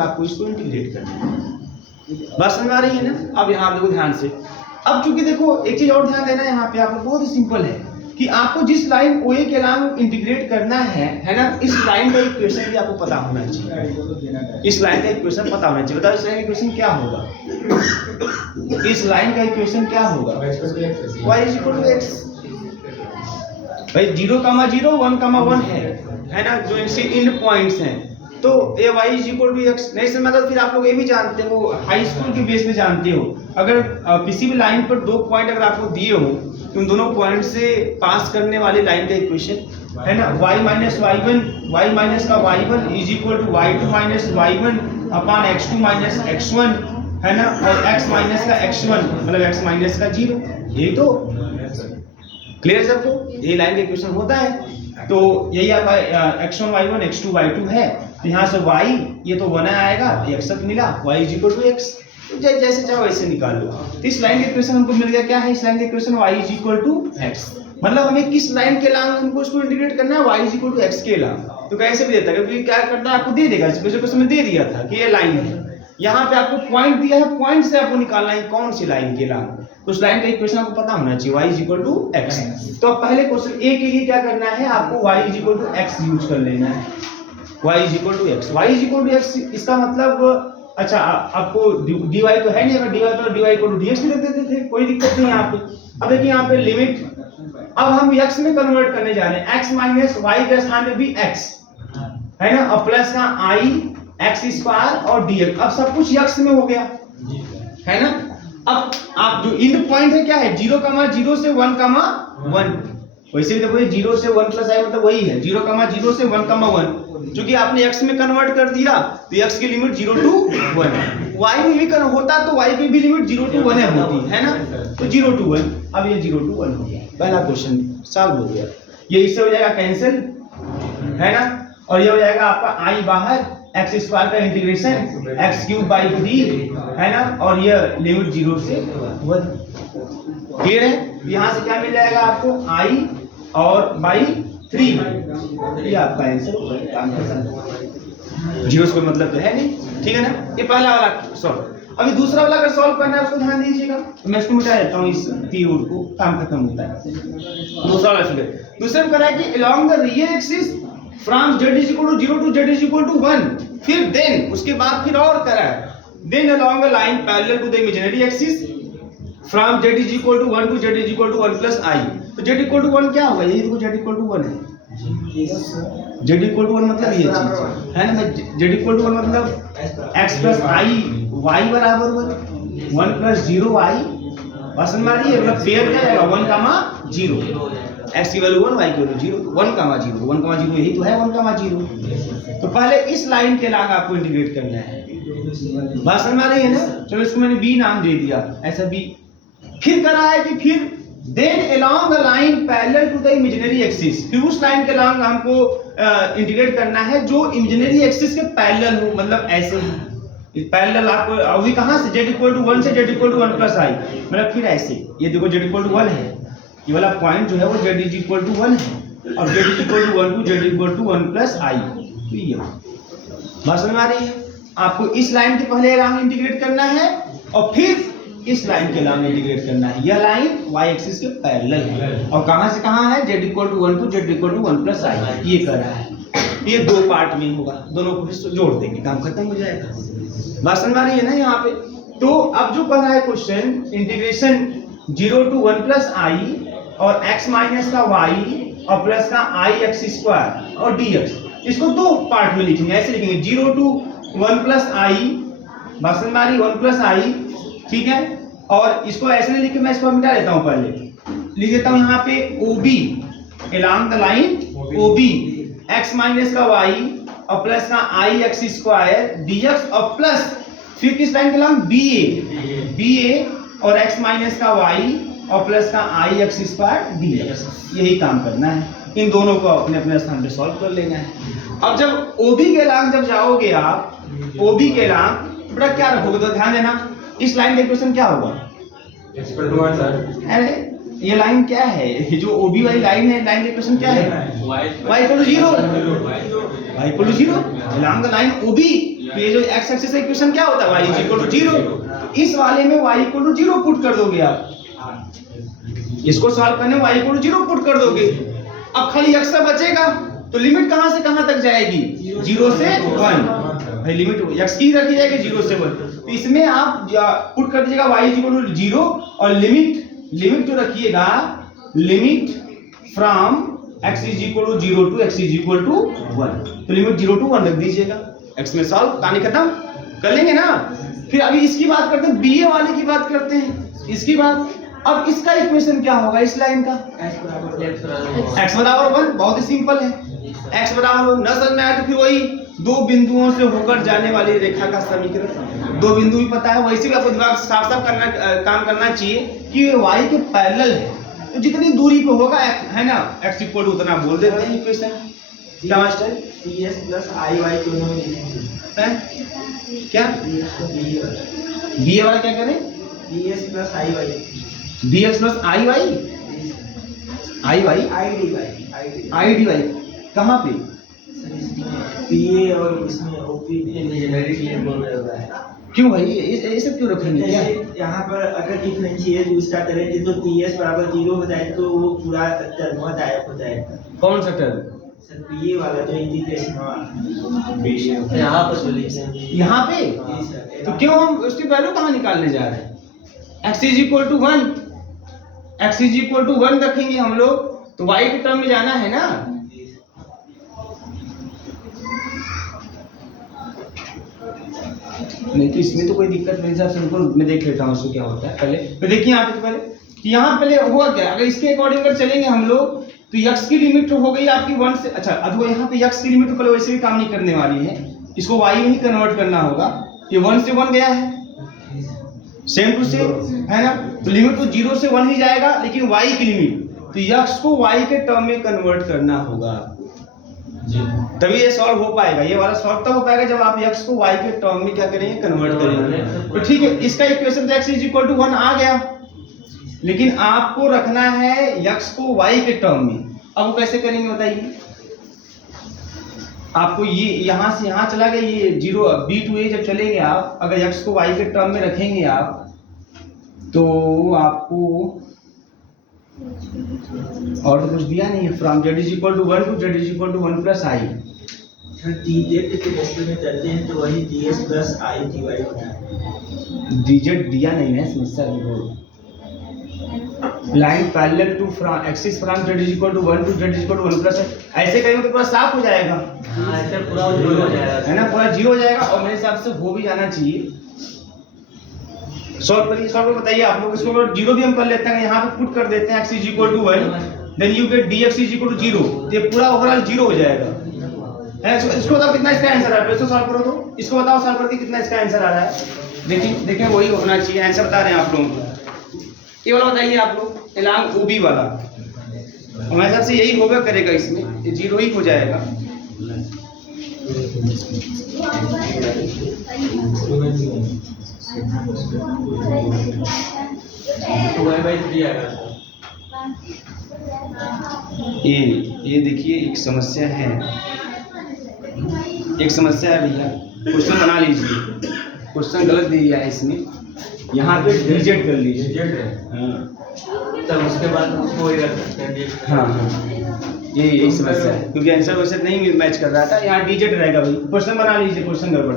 आपको इसको इंटीग्रेट करना है। बात समझ आ रही है ना। अब यहाँ देखो ध्यान से, अब चूंकि देखो एक चीज और ध्यान देना है यहाँ पे, आपको बहुत ही सिंपल है कि आपको जिस लाइन OA के अलांग इंटीग्रेट करना है ना, इस लाइन का इक्वेशन भी आपको पता होना चाहिए। इस लाइन का इक्वेशन पता होना चाहिए। बताओ इस लाइन का इक्वेशन क्या होगा? इस लाइन का इक्वेशन क्या होगा? y = x। भाई 0, 0, 1, 1 है ना, जो इनसे एंड पॉइंट्स हैं, तो ये y = x। नहीं समझ मतलब फिर आप लोग ये भी जानते हो, हाई स्कूल के बेस में जानते हो, अगर किसी भी लाइन पर 2 पॉइंट अगर आपको दिए हो तो उन दोनों पॉइंट से पास करने वाली लाइन का इक्वेशन है ना, y - y1 का y1 = y2 - y1 upon x2 - x1 है ना, और x - का x1 मतलब x - का 0। यही तो क्लियर सबको? ये लाइन का इक्वेशन होता है। तो यही आपका x1 y1 x2 y2 है। तो यहाँ से y ये तो 1 आएगा, x तक मिला, y = x। तो जैसे चाहो वैसे निकाल लो। तो इस लाइन का इक्वेशन हमको मिल गया। क्या है इस लाइन का इक्वेशन? y = x। मतलब हमें किस लाइन के अलांग हमको इसको इंटीग्रेट करना है? y = x के अलांग। तो कैसे भी देता है, क्योंकि क्या करता है आपको दे देगा, इक्वेशन में दे दिया था कि ये लाइन है। यहाँ पे आपको पॉइंट दिया है, पॉइंट से आपको निकालना है कौन सी लाइन के अलांग। तो उस लाइन का इक्वेशन आपको पता होना चाहिए, y = x। तो पहले क्वेश्चन ए के लिए क्या करना है आपको? y = x यूज कर लेना है। y = x। y = x इसका मतलब, अच्छा आपको dy तो है नहीं, अगर dy तो dy = dx भी लिख देते थे, कोई दिक्कत नहीं यहाँ पे। अब देखिए यहाँ पे लिमिट, अब हम x में कन्वर्ट करने जा रहे हैं। x - y के स्थान पे भी x है ना, और प्लस का i x² और dx। अब सब कुछ x में हो गया है ना। अब आप जो एंड पॉइंट है क्या है? 0, 0 से 1, 1। वैसे भी देखो ये 0 से 1 + i मतलब वही है, 0, 0 से 1, 1। क्योंकि आपने x में कन्वर्ट कर दिया तो x की लिमिट 0 to 1 है। y में भी होता तो y की भी लिमिट 0 to 1 होती है ना, तो 0 to 1। अब ये 0 to 1 हो गया, पहला क्वेश्चन सॉल्व हो गया। ये इससे हो जाएगा कैंसिल है ना, और ये हो जाएगा आपका i बाहर, x² का इंटीग्रेशन x³ है ना, और ये लिमिट 0 से 1। क्लियर है? यहाँ से क्या मिल जाएगा आपको? i और बाई 3। ये आपका आंसर होगा। 0 से मतलब तो है नहीं, ठीक है ना। ये पहला वाला सॉल्व। अभी दूसरा वाला अगर सॉल्व करना है उसको ध्यान दीजिएगा, तो मैं इसको मिटा देता हूँ, इस तीर को, काम खत्म होता है। दूसरा वाला फिगर, दूसरे में करा है कि along the real axis from z = 0 to z = 1। फिर देन उसके बाद फिर और करा है, then along a line parallel to the imaginary axis from z = 1 to z = 1 + i। तो z = 1 क्या होगा? यही देखो z = 1 है। z = 1 मतलब ये चीज है ना, z = 1 मतलब x + i y = 1 + 0i। पसंद मारिए, मतलब पेयर क्या आएगा? 1, 0। x की वैल्यू 1, y की वैल्यू 0, 1, 0, 1, 0 यही तो है 1, 0। तो पहले इस लाइन के अलांग आपको इंटीग्रेट करना है। बात समझ आ रही है ना। चलो इसको मैंने b नाम दे दिया, ऐसा b। फिर करा है कि फिर then along the line parallel to the imaginary axis, फिर उस लाइन के अलांग हमको इंटीग्रेट करना है जो इमेजिनरी एक्सिस के पैरेलल हो, मतलब ऐसे ही पैरेलल। आपको अभी कहां से? z = 1 से z = 1 + i, मतलब फिर ऐसे। ये देखो z = 1 है, ये वाला पॉइंट जो है वो z = 1 है, और z = 1 to z = 1 + i। तो ये बात समझ में आ रही है? आपको इस लाइन के पहले अलांग इंटीग्रेट करना है और फिर इस लाइन के अलांग इंटीग्रेट करना है। यह लाइन y एक्सिस के पैरेलल है, और कहां से कहां है? z = 1 to z = 1 + i। ये कर रहा है, ये 2 पार्ट में होगा, दोनों को फिर जोड़ देंगे, काम खत्म हो जाएगा। बात समझ आ रही है ना यहाँ पे? तो अब जो कर रहा है क्वेश्चन, इंटीग्रेशन 0 to 1 + i और x - का y और प्लस का i x² और dx, इसको 2 पार्ट में लिखेंगे। ऐसे लिखेंगे 0 to 1 + i, बात समझ आ रही? 1 + i, ठीक है। और इसको ऐसे नहीं लिख के मैं इसको मिटा देता हूं, पहले लिख देता हूं यहाँ पे OB along the line OB x - का y और प्लस का i x² dx, और प्लस फिर किस लाइन के अलांग? BA और x - का y और प्लस का i x² dx। यही काम करना है, इन दोनों को अपने अपने स्थान पे सॉल्व कर लेना है। अब जब OB के अलांग जब जाओगे आप, OB के अलांग बेटा क्या रखोगे? तो ध्यान देना, इस लाइन का इक्वेशन क्या होगा? अरे ये लाइन क्या है? जो OB वाली लाइन है, लाइन का इक्वेशन क्या है? y = 0, y = 0 along the line OB तो ये जो x एक्सिस का इक्वेशन क्या होता है, y इज इक्वल टू 0। तो इस वाले में y इक्वल टू 0 पुट कर दोगे आप, इसको सॉल्व करने में y इक्वल टू 0 पुट कर दोगे। अब खाली x का बचेगा, तो लिमिट कहां से कहां तक जाएगी, 0 से 1। भाई लिमिट x की रखी जाएगी 0 से 1, तो इसमें आप पुट कर दीजिएगा y इज इक्वल टू 0 और लिमिट जो रखिएगा, limit from x is equal to 0 to x is equal to 1, तो लिमिट 0 टू 1 रख दीजिएगा। x में सॉल्व, कहानी खत्म कर लेंगे ना। फिर अभी इसकी बात करते हैं, bA वाले की बात करते हैं, इसकी बात। अब इसका इक्वेशन क्या होगा इस लाइन का, x बराबर 1, बहुत ही सिंपल है। x बराबर 1 न समझ में आया तो फिर वही दो बिंदुओं से होकर जाने वाली रेखा का समीकरण, दो बिंदु भी पता है, वैसे भी आपको दिमाग साफ साफ काम करना चाहिए कि y के पैरेलल है, तो जितनी दूरी पे होगा है ना x इक्वल टू उतना बोल देते हैं इक्वेशन। क्या मास्टर, cs प्लस iy दोनों है क्या, bA वाला क्या करें, ds plus iy, dx plus iy, idy कहाँ पे, pa और इसमें op जेनेरिक लिंक बोल रहे होता है। क्यों भाई ये सब क्यों रखेंगे क्या? यहाँ पर अगर डिफरेंशिएट यूज करेंगे तो ts बराबर 0 हो जाए तो वो पूरा टर्म गायब हो जाएगा। कौन सा टर्म, सर pa वाला जो इंटीग्रेशन यहाँ पर सॉल्यूशन यहाँ पे, तो क्यों हम उसकी वैल्यू कहाँ निकालने जा रहे हैं, x is equal to 1, x is equal to 1 रखेंगे हम लोग, तो y के टर्म में जाना है ना। नहीं तो इसमें तो कोई दिक्कत मेरे हिसाब से, मैं देख लेता हूँ उसको क्या होता है पहले। तो देखिए यहाँ पे, तो पहले कि यहाँ पहले हुआ क्या, अगर इसके अकॉर्डिंग अगर चलेंगे हम लोग तो x की लिमिट हो गई आपकी 1 से, अच्छा अथवा यहाँ पे x की लिमिट तो पहले वैसे भी काम नहीं करने वाली है, इसको y में ही कन्वर्ट करना होगा। ये 1 से 1 गया है, सेम टू सेम है ना, तो लिमिट तो 0 से 1 ही जाएगा, लेकिन y की लिमिट, तो x को y के टर्म में कन्वर्ट करना होगा, तभी ये सॉल्व हो पाएगा। ये वाला सॉल्व तब हो पाएगा जब आप x को y के टर्म में क्या करेंगे, कन्वर्ट करेंगे। तो ठीक है, इसका इक्वेशन तो x इज इक्वल टू 1 आ गया, लेकिन आपको रखना है x को y के टर्म में। अब वो कैसे करेंगे बताइए, आपको ये यहाँ से यहाँ चला गया, ये 0 b to a जब चलेंगे आप, अगर x को y के टर्म में रखेंगे आप, तो आपको और तो कुछ दिया नहीं है, from z is equal to 1 to z is equal to 1 plus i। Sir dz के रेस्पेक्ट में करते हैं तो वही ds प्लस i dy होता है। dz दिया नहीं है समस्या की, line parallel to axis from z is equal to 1 to z is equal to 1 plus i। ऐसे करेंगे तो पूरा साफ हो जाएगा, हाँ ऐसे पूरा 0 हो जाएगा, है ना, पूरा 0 हो जाएगा, और मेरे हिसाब से हो भी जाना चाहिए। सॉल्व बताइए आप लोग, इसको 0 भी हम कर लेते हैं, यहाँ पे पुट कर देते हैं x is equal to 1, then you get dx is equal to 0, ये पूरा ओवरऑल 0 हो जाएगा। है इसको बताओ कितना इसका आंसर आ रहा है, इसको सॉल्व करो तो इसको बताओ सॉल्व करके कितना इसका आंसर आ रहा है। देखिए वही होना चाहिए, आंसर बता रहे हैं आप लोगों को। ये वाला बताइए आप लोग, एलांग ओबी वाला, हमारे हिसाब से यही होगा करेगा, इसमें ये 0 ही हो जाएगा। ये देखिए एक समस्या है भैया, क्वेश्चन बना लीजिए, क्वेश्चन गलत दे दिया है इसमें, यहाँ पे डिजिट कर लीजिए, तब उसके बाद उसको रख सकते हैं। हाँ यही समस्या है, क्योंकि आंसर वैसे नहीं मैच कर रहा था, यहाँ डिजिट रहेगा भाई, क्वेश्चन बना लीजिए, क्वेश्चन गड़बड़,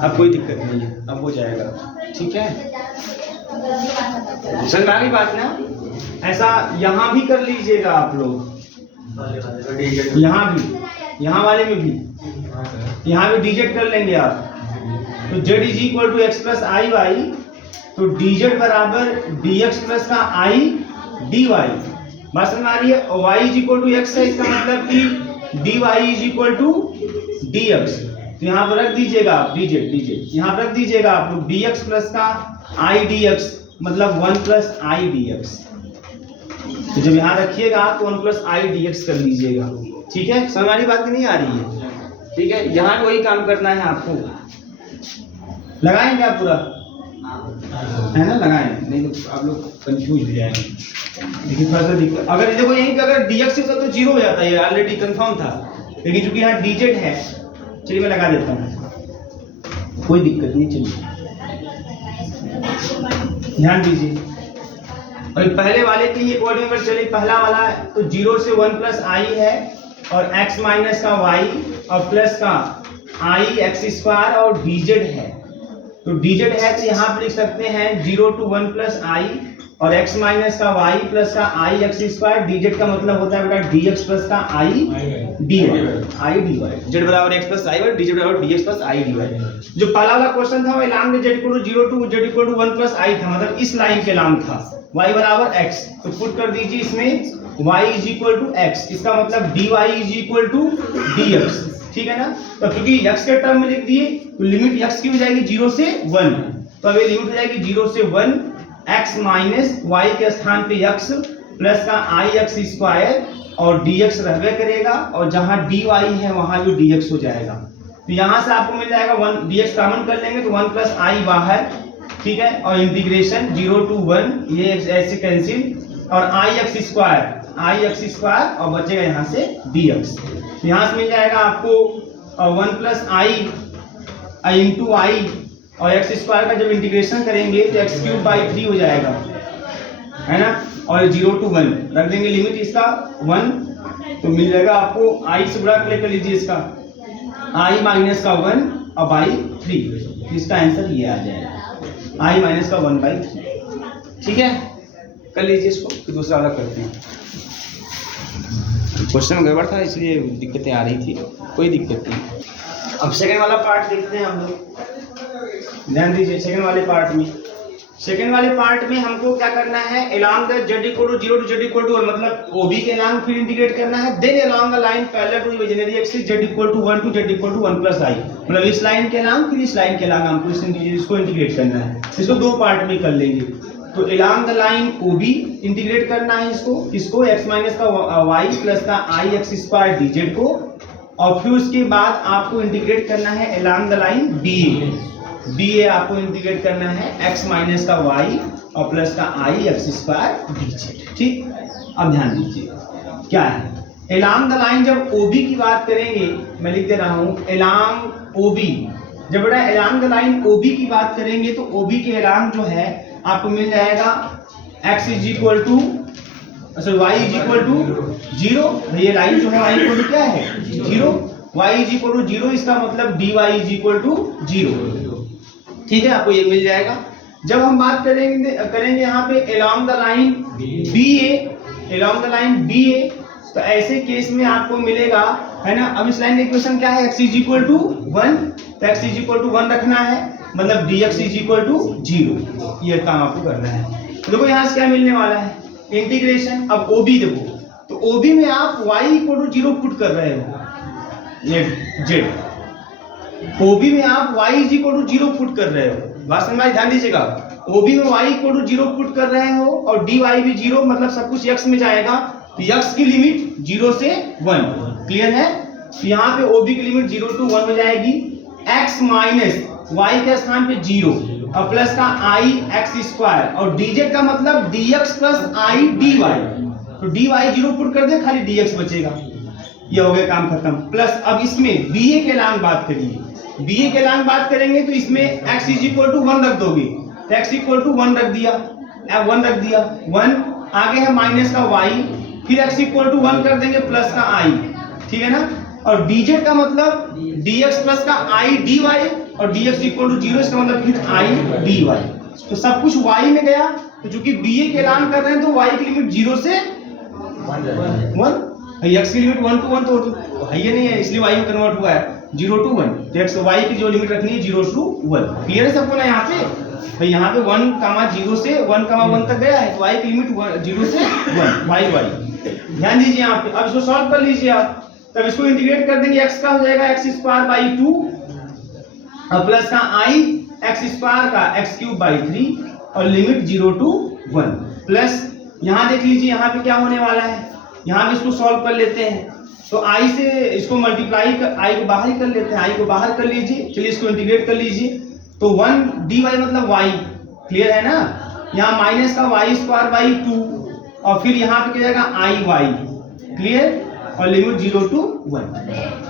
अब कोई दिक्कत नहीं है, अब हो जाएगा, ठीक है। समझ आ गई बात ना, ऐसा यहाँ भी कर लीजिएगा आप लोग, यहाँ भी, यहाँ वाले में भी, यहाँ भी डिजिट कर लेंगे आप, तो z is equal to x plus i y, तो dz बराबर dx प्लस का i dy, बात समझ आ रही है, और y is equal to x है, इसका मतलब कि dy is equal to dx, तो यहाँ पर रख दीजिएगा आप dz, यहाँ पर रख दीजिएगा आप लोग dx प्लस का i dx, मतलब 1 प्लस i dx, तो जब यहाँ रखिएगा तो 1 प्लस i dx कर लीजिएगा, ठीक है। समझ आ रही बात नहीं आ रही है, ठीक है, यहाँ वही काम करना है आपको, लगाएंगे आप पूरा, है ना, लगाएं, नहीं तो आप लोग कंफ्यूज हो जाएंगे। देखिए थोड़ा सा दिक्कत, अगर देखो यहीं पे अगर dx होता तो 0 हो जाता है, ये ऑलरेडी कंफर्म था, लेकिन चूंकि यहाँ dz है, चलिए मैं लगा देता हूँ। कोई दिक्कत नहीं। चलिए ध्यान दीजिए, और पहले वाले के ही अकॉर्डिंग अगर चलिए, पहला वाला तो 0 से 1 प्लस आई है और x माइनस का y और प्लस का i x स्क्वायर और dz है। तो dz है तो यहाँ पर लिख सकते हैं 0 to 1 प्लस आई और x माइनस का y प्लस का i x स्क्वायर। dz का मतलब होता है बेटा dx प्लस का i dy, z बराबर x प्लस i और dz बराबर dx प्लस i dy। जो पहला वाला क्वेश्चन था वो long z equal to 0 to z equal to 1 plus i था, मतलब इस लाइन के लॉन्ग था y बराबर x। तो पुट कर दीजिए इसमें y is equal to x, इसका मतलब dy is equal to dx, ठीक है ना। तो क्योंकि x के टर्म में लिख दिए तो लिमिट x की हो जाएगी 0 से 1, तो अब ये लिमिट हो जाएगी 0 से 1 x माइनस y के स्थान पे x प्लस का i x स्क्वायर और dx रहबे करेगा, और जहां dy है वहां भी dx हो जाएगा। तो यहां से आपको मिल जाएगा 1, dx कॉमन कर लेंगे तो 1 प्लस i बाहर, ठीक है, और इंटीग्रेशन 0 टू 1 ये ऐसे कैंसिल, और i x स्क्वायर और बचेगा यहाँ से dx। तो यहाँ से मिल जाएगा आपको 1 प्लस i इंटू आई और x स्क्वायर का जब इंटीग्रेशन करेंगे तो x क्यूब बाई 3 हो जाएगा, है ना, और 0 टू 1 रख देंगे लिमिट इसका 1, तो मिल जाएगा आपको i से गुणा कर लीजिए इसका i माइनस का 1 और बाई 3, इसका आंसर ये आ जाएगा i माइनस का 1 बाई 3। ठीक है, कर लीजिए इसको, फिर दूसरा वाला करते हैं। क्वेश्चन गड़बड़ था इसलिए दिक्कतें आ रही थी, कोई दिक्कत नहीं। अब सेकंड वाला पार्ट देखते हैं हम लोग, ध्यान दीजिए। सेकंड वाले पार्ट में हमको क्या करना है, along the z equal to 0 to z equal to 1, मतलब OB के along फिर इंटीग्रेट करना है, then along a line parallel to imaginary axis z equal to 1 to z equal to 1 plus i, मतलब इस लाइन के along फिर इस लाइन के along हमको इसको इंटीग्रेट करना है। इसको दो पार्ट में कर लेंगे। तो along the line OB integrate करना है इसको x माइनस का y प्लस का i x स्क्वायर dz को, और फिर उसके बाद आपको इंटीग्रेट करना है along the line BA आपको इंटीग्रेट करना है x माइनस का y और प्लस का i x स्क्वायर dz। ठीक, अब ध्यान दीजिए क्या है along द लाइन। जब OB की बात करेंगे, मैं लिख दे रहा हूँ along OB, जब बेटा along द लाइन OB की बात करेंगे तो OB के along जो है आपको मिल जाएगा x is equal to y is equal to 0, ये लाइन जो है y इक्वल टू क्या है 0, y इज इक्वल टू 0, इसका मतलब dy इज इक्वल टू 0। ठीक है, आपको ये मिल जाएगा। जब हम बात करेंगे यहाँ पे along the line BA, तो ऐसे केस में आपको मिलेगा, है ना। अब इस लाइन का इक्वेशन क्या है, x इज इक्वल टू 1, तो x इज इक्वल टू 1 रखना है, मतलब dx इज इक्वल टू 0, ये काम आपको करना है। तो देखो यहाँ से क्या मिलने वाला है, इंटीग्रेशन। अब OB देखो, तो OB में आप y इक्वल टू 0 पुट कर रहे हो, ये z, OB में आप y is equal to 0 put कर रहे हो, बात समझ में, ध्यान दीजिएगा। OB में y इक्वल टू 0 पुट कर रहे हो और dy भी 0, मतलब सब कुछ x में जाएगा, तो x की लिमिट 0 से 1, क्लियर है। तो यहाँ पे OB की लिमिट 0 टू 1 में जाएगी, x माइनस y के स्थान पे 0 और प्लस का i x स्क्वायर, और dz का मतलब dx प्लस i dy, तो dy 0 पुट कर दे, खाली dx बचेगा, ये हो गया काम खत्म। प्लस अब इसमें BA के लांग बात करिए, BA के लांग बात करेंगे तो इसमें x इज इक्वल टू 1 रख दोगे, तो x इक्वल टू 1 रख दिया, 1 आगे है माइनस का y, फिर x इक्वल टू 1 कर देंगे प्लस का i, ठीक है ना। और dz का मतलब dx प्लस का i dy, और dx इक्वल टू 0, इसका मतलब फिर i dy, तो सब कुछ y में गया। तो चूंकि BA के लांग कर रहे हैं तो y की लिमिट 0 से 1, x की लिमिट 1 टू 1 तो है ये नहीं है, इसलिए y में कन्वर्ट हुआ है 0 टू 1, तो x y की जो लिमिट रखनी है 0 टू 1, क्लियर है सबको ना। यहाँ पे भाई यहाँ पे 1, 0 से 1, 1 तक गया है, तो y की लिमिट 0 से 1, y, ध्यान दीजिए यहाँ पे। अब इसको सॉल्व कर लीजिए आप, तब इसको इंटीग्रेट कर देंगे, x का हो जाएगा x स्क्वायर बाई 2 और प्लस का i x स्क्वायर का x क्यूब बाई 3 और लिमिट 0 टू 1, प्लस यहाँ देख लीजिए यहाँ पे क्या होने वाला है, यहाँ भी इसको सॉल्व कर लेते हैं। तो i से इसको मल्टीप्लाई कर, i को बाहर ही कर लेते हैं, i को बाहर कर लीजिए, चलिए इसको इंटीग्रेट कर लीजिए। तो 1 dy मतलब y, क्लियर है ना। यहाँ माइनस का y स्क्वायर बाई 2 और फिर यहाँ पे क्या जाएगा i y, क्लियर, और लिमिट 0 टू 1,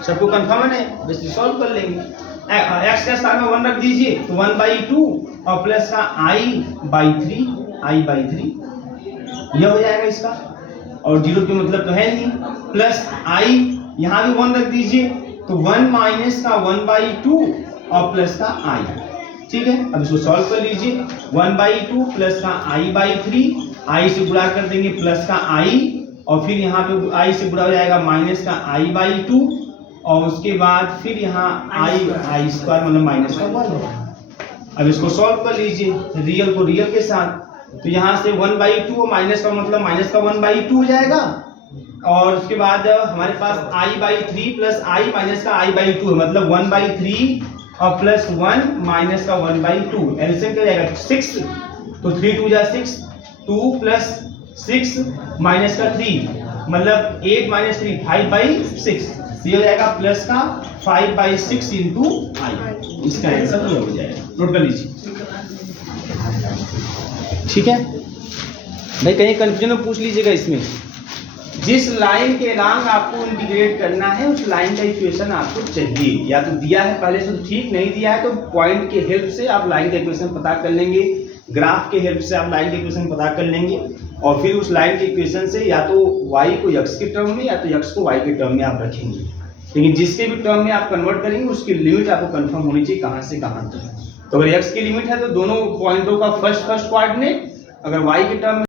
सबको कंफर्म है, बस सॉल्व कर लेंगे। एक्स का स्थान में 1 रख दीजिए तो 1/2 और प्लस का i/3 यह हो जाएगा इसका, और 0 के मतलब तो है नहीं, प्लस i यहाँ भी 1 रख दीजिए तो 1 माइनस का 1/2 और प्लस का i। ठीक है, अब इसको सॉल्व कर लीजिए। 1/2 प्लस का i/3, i से गुणा कर देंगे प्लस का i, और फिर यहाँ पे i से गुणा हो जाएगा माइनस का i/2, और उसके बाद फिर यहाँ i स्क्वायर मतलब माइनस का 1 होगा। अब इसको सॉल्व कर लीजिए रियल को रियल के साथ, तो यहाँ से 1/2 और माइनस का मतलब माइनस का 1/2 हो जाएगा, और उसके बाद हमारे पास i/3 प्लस i माइनस का i/2 है, मतलब 1/3 और प्लस 1 माइनस का 1/2, एलसीएम क्या जाएगा 6, तो 3 2 जा 6, 2 प्लस 6 माइनस का 3 मतलब 8 माइनस 3 5/6, ये हो जाएगा प्लस का 5/6 इंटू i। इसका आंसर ये हो जाएगा, नोट कर लीजिए। ठीक है भाई, कहीं कंफ्यूजन में पूछ लीजिएगा इसमें। जिस लाइन के रंग आपको इंटीग्रेट करना है उस लाइन का इक्वेशन आपको चाहिए, या तो दिया है पहले से तो ठीक, नहीं दिया है तो पॉइंट के हेल्प से आप लाइन का इक्वेशन पता कर लेंगे, ग्राफ के हेल्प से आप लाइन के इक्वेशन पता कर लेंगे, और फिर उस लाइन के इक्वेशन से या तो y को x के टर्म में या तो x को y के टर्म में आप रखेंगे, लेकिन जिसके भी टर्म में आप कन्वर्ट करेंगे उसकी लिमिट आपको कंफर्म होनी चाहिए कहाँ से कहाँ तक। तो अगर x की लिमिट है तो दोनों पॉइंटों का फर्स्ट कोऑर्डिनेट, अगर y के टर्म